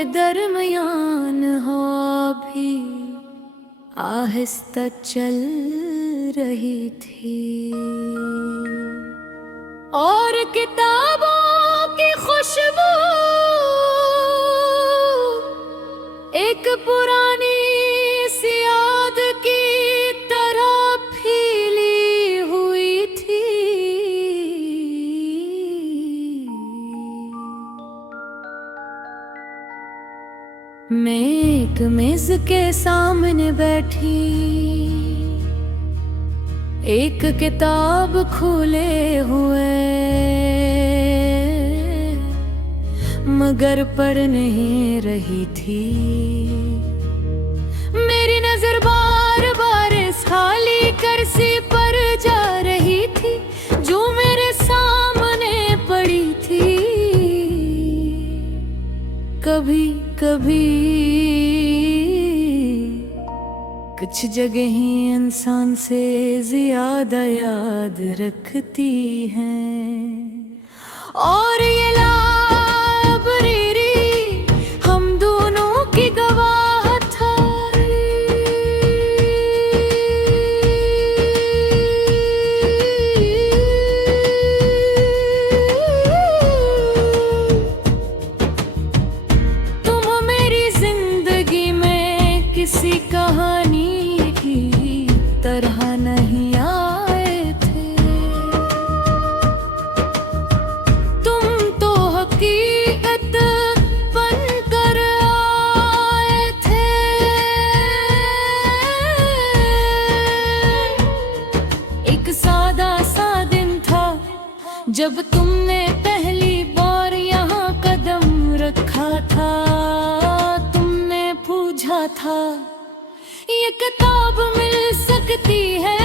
के दरमियान हो भी आहिस्ता चल रही थी, और किताबों की खुशबू एक पुरानी सी याद की तरह फैली हुई थी। मैं एक मेज के सामने बैठी, एक किताब खोले हुए, मगर पढ़ नहीं रही थी। मेरी नजर बार बार इस खाली कुर्सी पर जा रही थी जो मेरे सामने पड़ी थी। कभी कभी कुछ जगहें इंसान से ज्यादा याद रखती हैं, और ये लाइब्रेरी हम दोनों की गवाह था। तुम मेरी जिंदगी में किसी कहानी की तरह नहीं आए थे, तुम तो हकीकत बनकर आए थे। एक सादा सा दिन था जब तुमने पहली बार यहाँ कदम रखा था। तुमने पूछा था ये किताब मिल सकती है,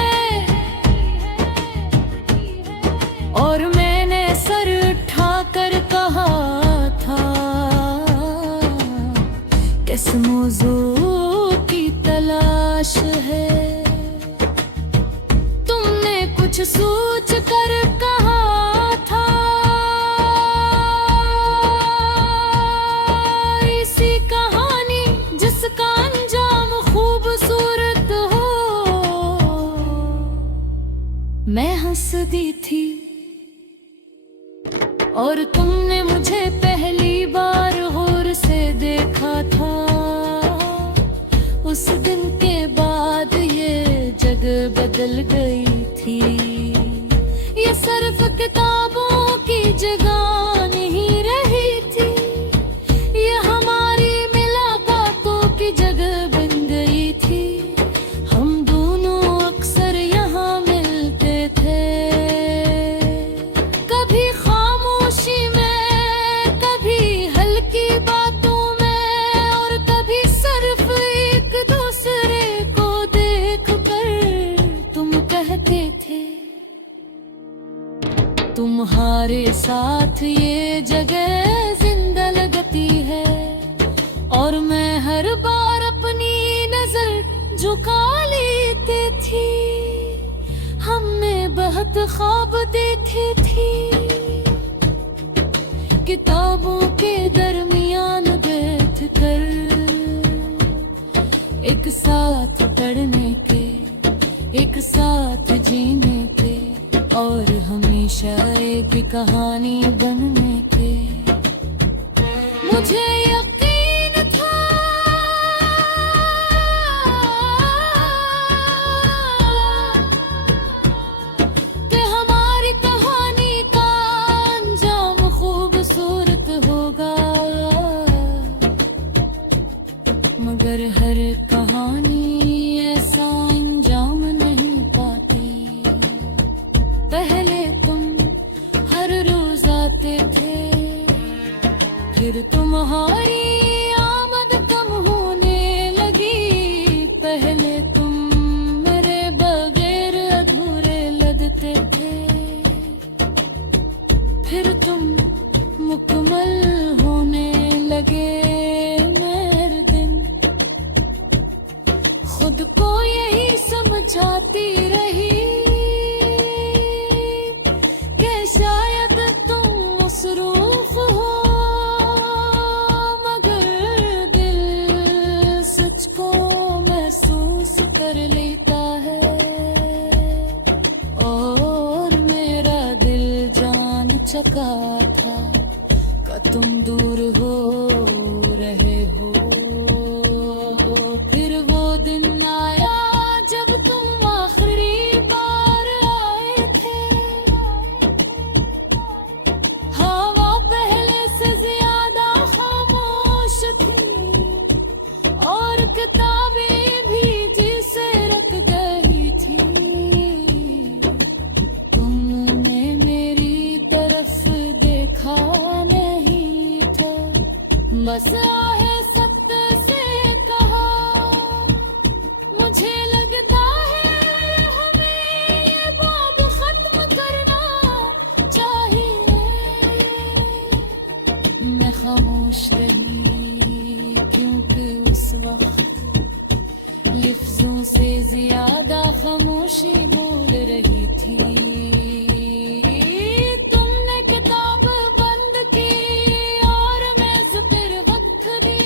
और मैंने सर उठाकर कहा था किस मौजू की तलाश है। तुमने कुछ सोच कर कहा था ऐसी कहानी जिसका अंजाम खूबसूरत हो। मैं हंस दी थी, और तुमने मुझे पहली बार गौर से देखा था। उस दिन के बाद ये जगह बदल गई थी। ये सिर्फ किताबों की जगह नहीं रही थी, ये हमारी मुलाकातों की जगह बन गई थी। हम दोनों अक्सर यहाँ मिलते थे, कभी खामोशी में, कभी हल्की बातों में, और कभी सिर्फ एक दूसरे को देखकर तुम कहते थे तुम्हारे साथ ये जगह जिंदा लगती है। और मैं हर बार अपनी नजर झुका लेती थी। हमने बहुत ख्वाब देखे थे, किताबों के दरमियान बैठ कर एक साथ पढ़ने के, एक साथ जीने के, और हमेशा एक कहानी बनने के। मुझे यकीन था कि हमारी कहानी का अंजाम खूबसूरत होगा, मगर हर कहानी ऐसा अंजाम नहीं पाती। पहले तुम हर रोज आते थे, फिर तुम्हारी आमद कम होने लगी। पहले तुम मेरे बगैर अधूरे लगते थे, फिर तुम मुकम्मल होने लगे। मेरे दिन खुद को यही समझाती रही कि शायद तुम मसरूफ हो, मगर कर लेता है और मेरा दिल जान चका था का तुम दूर हो रहे हो। फिर वो दिन आया जब तुम आखिरी बार आए थे। हवा पहले से ज्यादा खामोश थी और किताबें भी जिसे रख गई थी। तुमने मेरी तरफ देखा नहीं था, बस आहे सत्य से कहा मुझे लगता है हमें ये बाब खत्म करना चाहिए। मैं खामोश रही क्योंकि उस वक्त लफ्जों से ज्यादा खामोशी बोल रही थी। तुमने किताब बंद की और मेज पर वक्त दी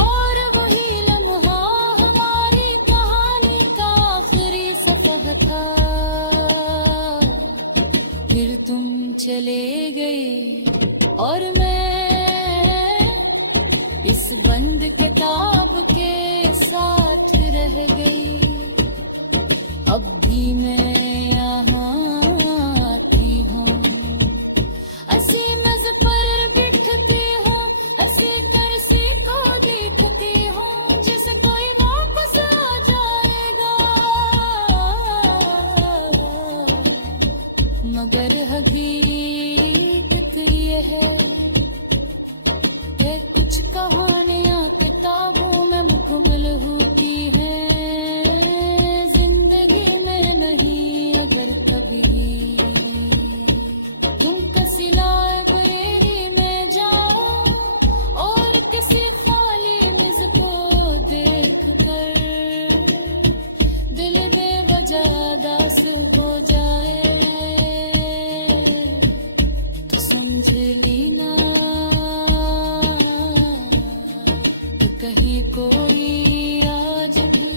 और वही लम्हा हमारी कहानी का आखिरी सफर था। फिर तुम चले गए और मैं इस बंद किताब के साथ रह गई। अब भी मैं यहाँ आती हूँ, ऐसी मेज पर बैठती हूँ, ऐसी कुर्सी को देखती हूँ जैसे कोई वापस आ जाएगा। मगर हकीकत ये है कि कुछ कहानियाँ किताबों में मुकम्मल होती हैं, जिंदगी में नहीं। अगर कभी तुम किसी लाइब्रेरी में जाओ और किसी खाली मेज को देख कर दिल बेवजह उदास हो जाए तो समझ लेना कहीं कोई आज भी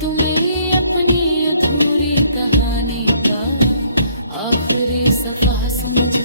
तुम्हें अपनी अधूरी कहानी का आखिरी सफा समझ